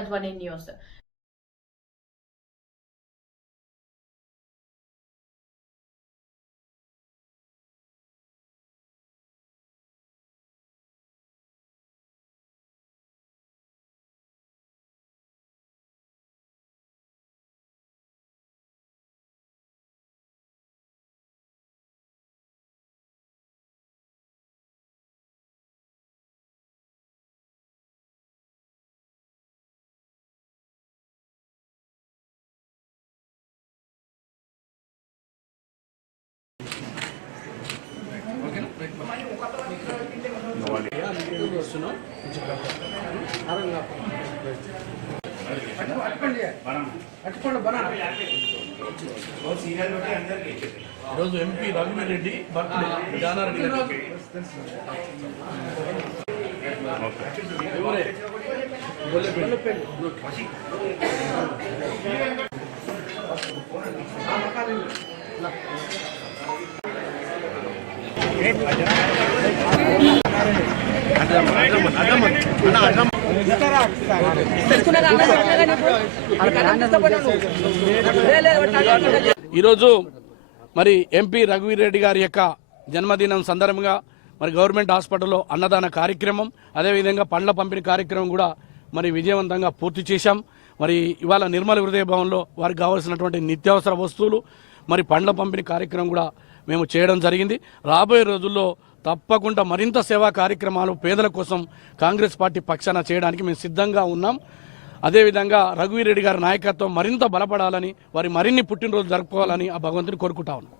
ప్రజాధ్వని news. ఈరోజు MP Raghuveer Reddy birthday Jana Reddy ఈరోజు మరి ఎంపీ రఘువీరెడ్డి గారి యొక్క జన్మదినం సందర్భంగా మరి గవర్నమెంట్ హాస్పిటల్లో అన్నదాన కార్యక్రమం, అదేవిధంగా పండ్ల పంపిణీ కార్యక్రమం కూడా మరి విజయవంతంగా పూర్తి చేశాం. మరి ఇవాళ నిర్మల హృదయ భవన్లో వారికి కావాల్సినటువంటి నిత్యావసర వస్తువులు మరి పండ్ల పంపిణీ కార్యక్రమం కూడా మేము చేయడం జరిగింది. రాబోయే రోజుల్లో తప్పకుండా మరింత సేవా కార్యక్రమాలు పేదల కోసం కాంగ్రెస్ పార్టీ పక్షాన చేయడానికి మేము సిద్ధంగా ఉన్నాం. అదేవిధంగా రఘువీరెడ్డి గారి నాయకత్వం మరింత బలపడాలని, వారి మరిన్ని పుట్టినరోజు జరుపుకోవాలని ఆ భగవంతుని కోరుకుంటా ఉన్నాం.